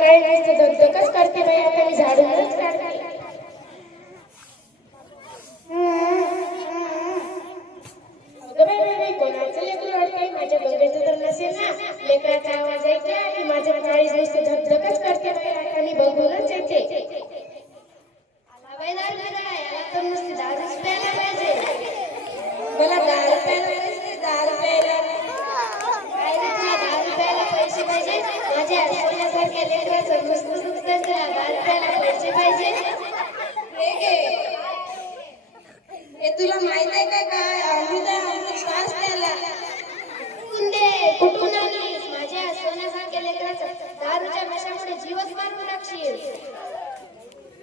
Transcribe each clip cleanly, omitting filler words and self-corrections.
काय नुसतं धगधगच करते बाई, आता मी झाडूनच काढते. अगं बाई बाई बाई, कोणाचं लेकरू रडतंय? माझ्या गंगेचं तर नसेल ना. लेकराचा आवाज ऐकला की माझ्या काळीज नुसतं धगधगच करते बाई, आता मी बघूनच येते. याला तर नुसती दारूच प्यायला पाहिजे. मला दारू प्यायला पाहिजे, दारू प्यायला. काय रे, तुला दारू प्यायला पैसे पाहिजे? माझ्या सोन्यासारख्या लेकराचं नुसतं दुखतं, तुला दारू प्यायला पैसे पाहिजे? हे तुला माहित आहे का? काय अमृत श्वास प्यायला. कुठून आणलीस? माझ्या सोन्यासारख्या लेकराचं दारूच्या नशामुळे जीवच मारून टाकशील.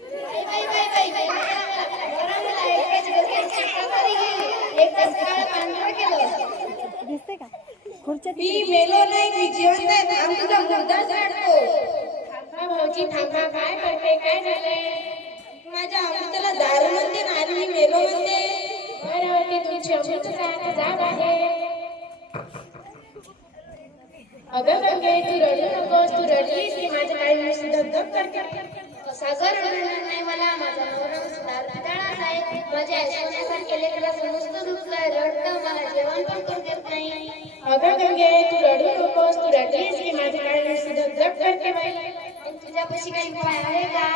बाई बाई बाई बाई बाई, मला एकच डोक्याची सफारी गेली, एकच काळ पांढरं केलं. दिसते का? मी मेलो नाही, मी जिवंत आहे. आम्ही तुझा मुद्दा काढतो. थांबा भाऊजी, थांबा. काय करते? काय झालंय? माझ्या अमृताला दारू म्हणते ना, आणि मी मेलो म्हणते. बरं, ती तुमची अमृतच आहे, जा बाहेर. अगं गंगे, तू रडू नकोस. तू रडलीस की माझ्या काही नुसती धगधग करते. सागर रडणार नाही मला. माझा नवरा दारूदाराच आहे. माझ्या सोन्यासारख्या लेकराचं नुसतं दुखतंय, रडतं, मला जेवण पण करू देत नाही. अगं गंगे, तू रडू नकोस. तू रडलीस की माझी काही नुसती धगधग करते बाई. तुझ्यापाशी काही उपाय आहे का?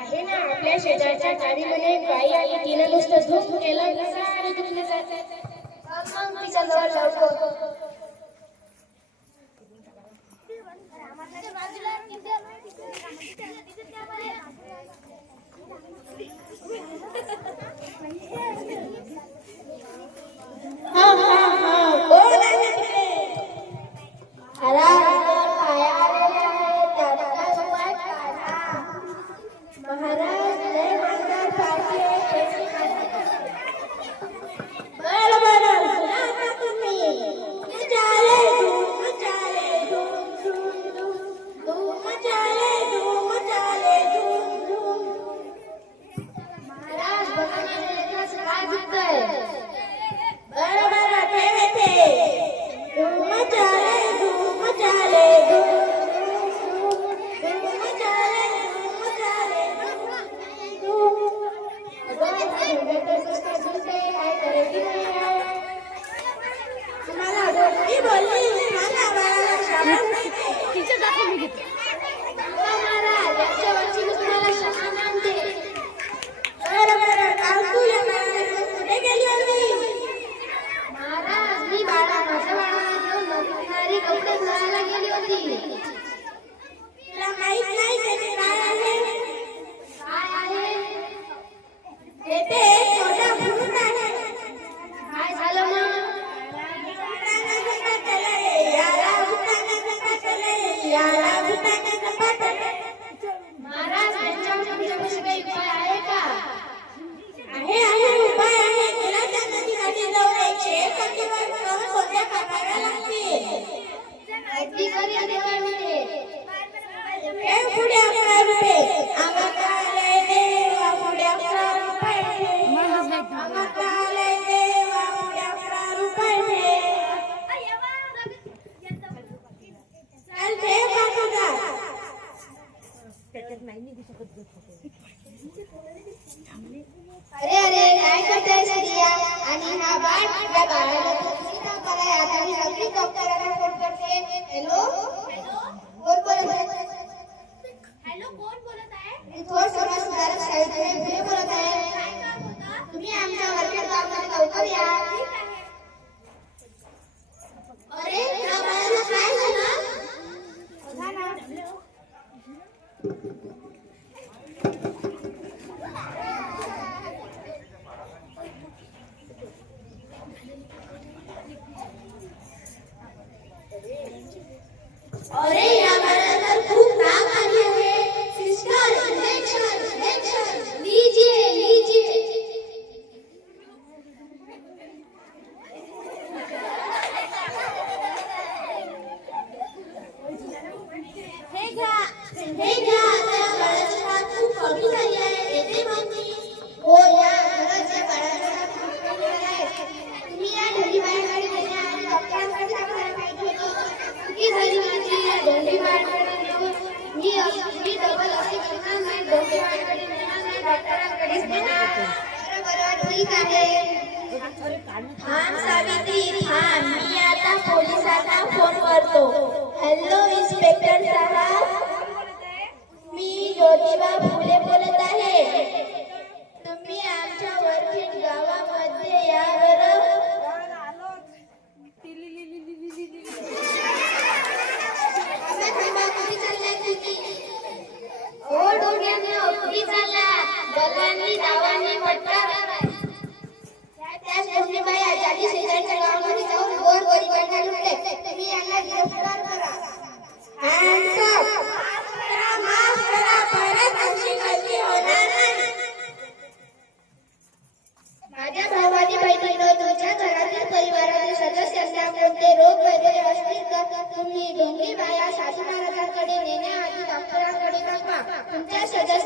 आहे ना, आपल्या शेजारच्या गाडीमध्ये एक बाई आली, तिनं नुसतं धूप केलं, सारं दुखलं जातं. मग तिच्या जवळ लवकर. अरे अरे, काय करताय स्त्रिया? आणि हा बाळ, या बाळाला तुम्ही का कराय? आता मी नक्की डॉक्टरांना फोन करते. हॅलो, कोण बोलत आहे? हॅलो, कोण बोलत आहे? मी थोर समाज सुधारक साहित्य भुले बोलत आहे. काय काम होतं? तुम्ही आमच्या वर्केट गावामध्ये लवकर या. अरे, या बाळाला काय झालं? बघा ना. अरे, या बाळाला तर खूप राग आली आहे. सिस्टर, इंजेक्शन लीजिए लीजिए. हे घ्या. आता या बाळाची हात खूप कमी झाली आहे. येते मग मी. हो, या. खरंच या बाळाची हात खूप कमी झाली आहे. तुम्ही या ढोली बाळाकडे गेल्या आणि डॉक्टरांकडे दाखवायला पाहिजे होतं. चुकी झाली माझी. या ढोली बाळाकडे नेऊन मी डॉक्टरांकडे नेणार नाही, डॉक्टरांकडेच नेणार. बरोबर, ठीक आहे. थांब सावित्री थांब, मी आता पोलिसांना फोन करतो. हॅलो इन्स्पेक्टर साहेब, मी ज्योतिबा फुले बोलत आहे. तुम्ही आमच्या वरखेड गावामध्ये या बरं. कुठे चाललाय तुम्ही? हो डोंग्यानं कुठे चालला? गल्लांनी गावांनी म्हटलं त्याच लक्ष्मीबाई आजादी शेजारच्या गावामध्ये जाऊन गोर गरिबांना लुटले. तुम्ही यांना गिरफ्तार करा. Hands up! माफ करा, परत अशी गलती होणार नाही. माझ्या भावाची बहिणीनं तुमच्या घरातील परिवारातील सदस्यांना कोणते रोग वगैरे असतील तर तुम्ही डोंगरी बाया सासू महाराजांकडे नेण्याआधी डॉक्टरांकडे दाखवा. तुमच्या सदस्य